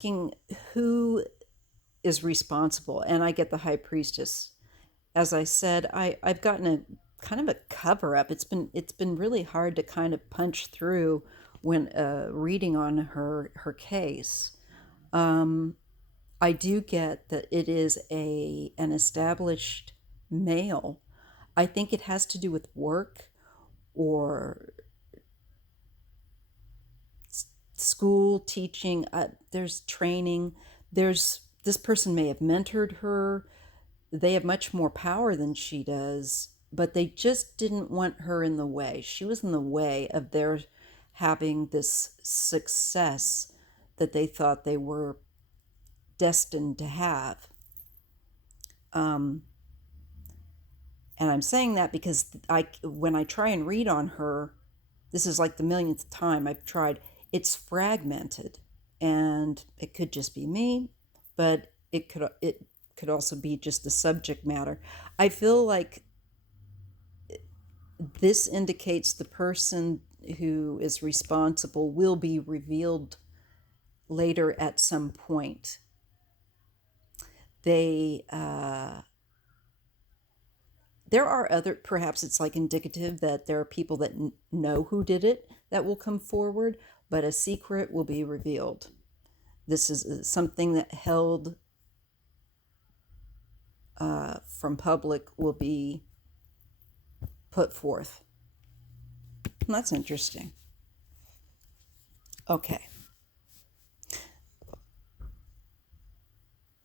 thinking, who is responsible? And I get the high priestess. As I said, I've gotten a kind of a cover up. It's been really hard to kind of punch through when reading on her case. Um, I do get that it is an established male. I think it has to do with work or school teaching. There's training. There's this person may have mentored her. They have much more power than she does, but they just didn't want her in the way. She was in the way of their having this success that they thought they were destined to have. Um, and I'm saying that because when I try and read on her, this is like the millionth time I've tried. It's fragmented, and it could just be me, but it could also be just the subject matter. I feel like this indicates the person who is responsible will be revealed later at some point. They There are other, perhaps it's like indicative that there are people that know who did it that will come forward, but a secret will be revealed. This is something that held from public will be put forth. And that's interesting. Okay.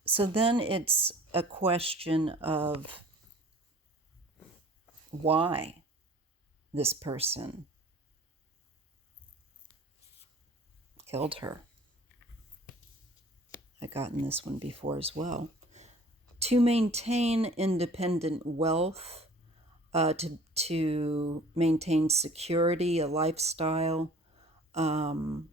So then it's a question of why this person killed her. I've gotten this one before as well. To maintain independent wealth, to maintain security, a lifestyle, and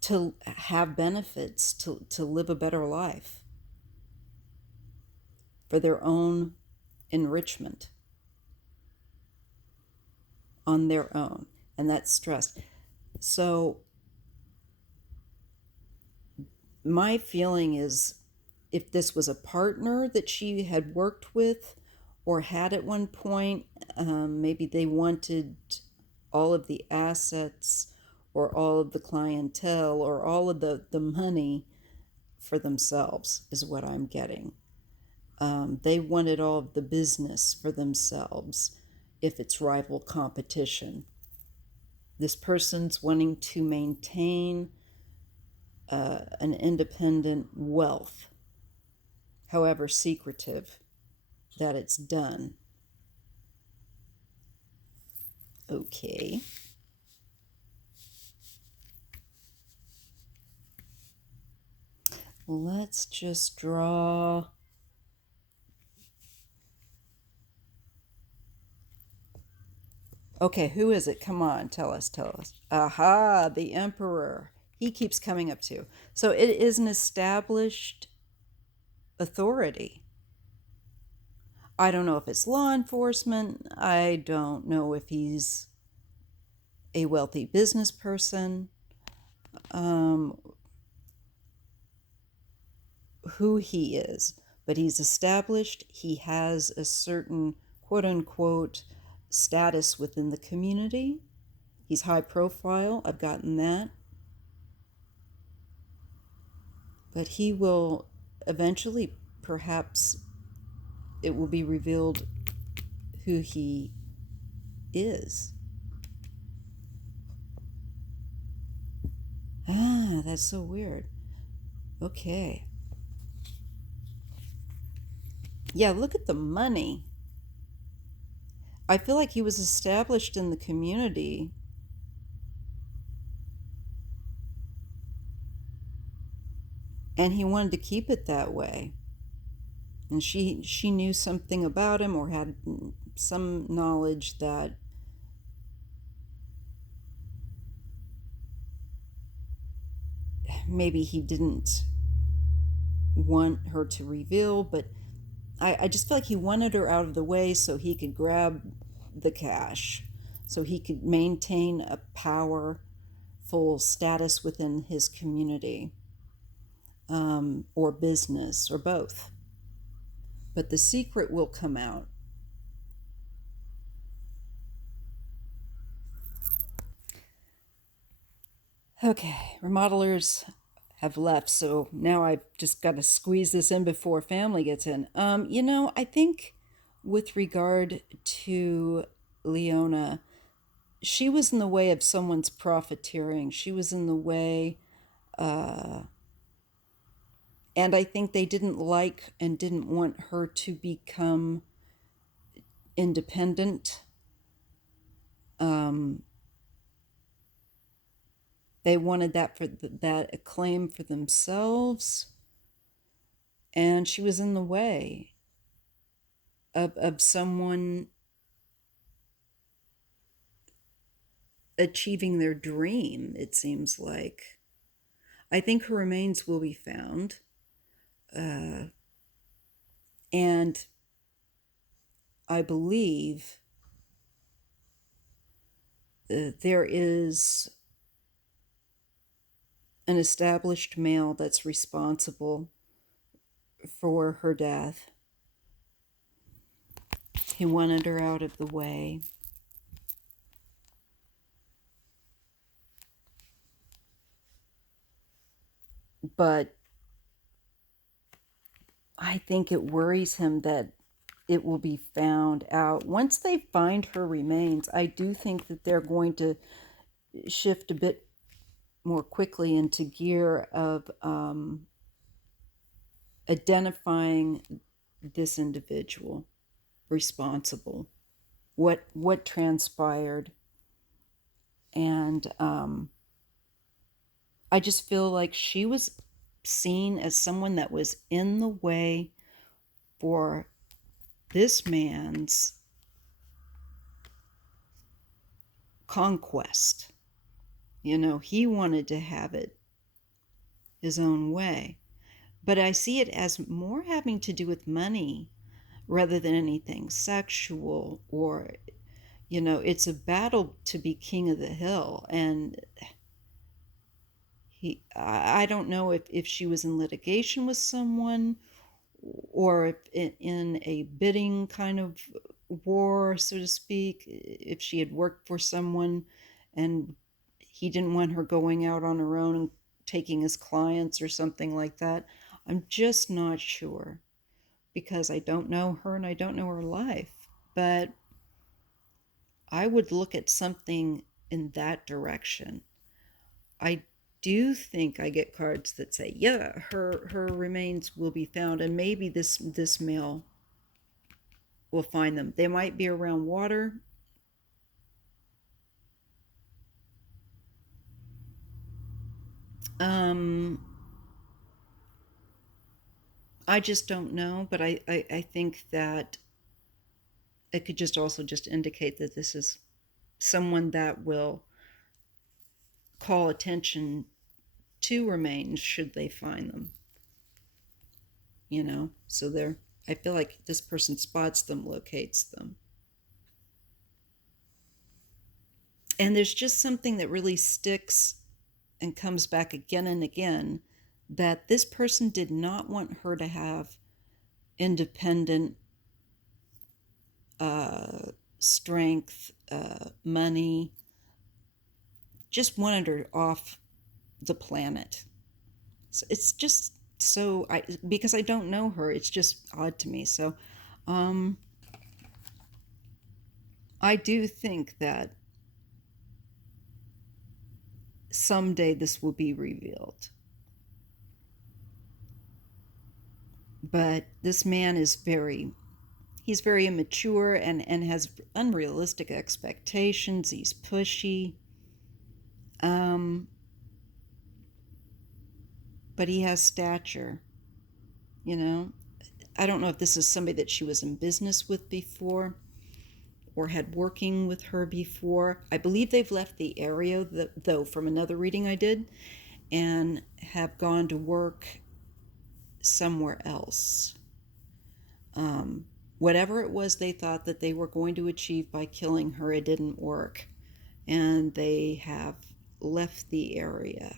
to have benefits, to live a better life for their own enrichment on their own. And that's stress. So my feeling is, if this was a partner that she had worked with or had at one point, maybe they wanted all of the assets or all of the clientele or all of the money for themselves, is what I'm getting. They wanted all of the business for themselves if it's rival competition. This person's wanting to maintain an independent wealth, however secretive that it's done. Okay. Let's just draw. Okay, who is it? Come on, tell us, tell us. Aha, the Emperor. He keeps coming up too. So it is an established authority. I don't know if it's law enforcement. I don't know if he's a wealthy business person. Who he is, but he's established. He has a certain quote unquote status within the community. He's high profile. I've gotten that. But he will eventually, perhaps, it will be revealed who he is. Ah, that's so weird. Okay. Yeah, look at the money. I feel like he was established in the community. And he wanted to keep it that way. And she knew something about him or had some knowledge that maybe he didn't want her to reveal, but I just feel like he wanted her out of the way so he could grab the cash so he could maintain a powerful status within his community, or business, or both. But the secret will come out. Okay, remodelers have left, so now I've just got to squeeze this in before family gets in. I think with regard to Leona, she was in the way of someone's profiteering. She was in the way, and I think they didn't like and didn't want her to become independent. Um, they wanted that acclaim for themselves, and she was in the way of someone achieving their dream, it seems like. I think her remains will be found. Uh, and I believe there is an established male that's responsible for her death. He wanted her out of the way. But I think it worries him that it will be found out. Once they find her remains, I do think that they're going to shift a bit more quickly into gear of identifying this individual responsible, what transpired, and I just feel like she was seen as someone that was in the way for this man's conquest. He wanted to have it his own way. But I see it as more having to do with money rather than anything sexual, or, it's a battle to be king of the hill. And I don't know if she was in litigation with someone, or if in a bidding kind of war, so to speak, if she had worked for someone and he didn't want her going out on her own and taking his clients or something like that. I'm just not sure, because I don't know her and I don't know her life. But I would look at something in that direction. I do think I get cards that say, yeah, her remains will be found, and maybe this male will find them. They might be around water. Um, I just don't know, but I think that it could just also just indicate that this is someone that will call attention to remains should they find them. So they're, I feel like this person spots them, locates them. And there's just something that really sticks and comes back again and again, that this person did not want her to have independent strength, money, just wanted her off the planet. So it's just so, because I don't know her, it's just odd to me. So I do think that someday this will be revealed. But this man is he's very immature, and has unrealistic expectations. He's pushy. But he has stature, you know. I don't know if this is somebody that she was in business with before or had working with her before. I believe they've left the area, though, from another reading I did, and have gone to work somewhere else. whatever it was they thought that they were going to achieve by killing her, it didn't work. And they have left the area.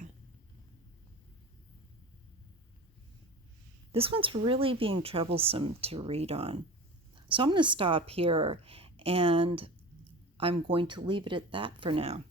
This one's really being troublesome to read on. So I'm going to stop here, and I'm going to leave it at that for now.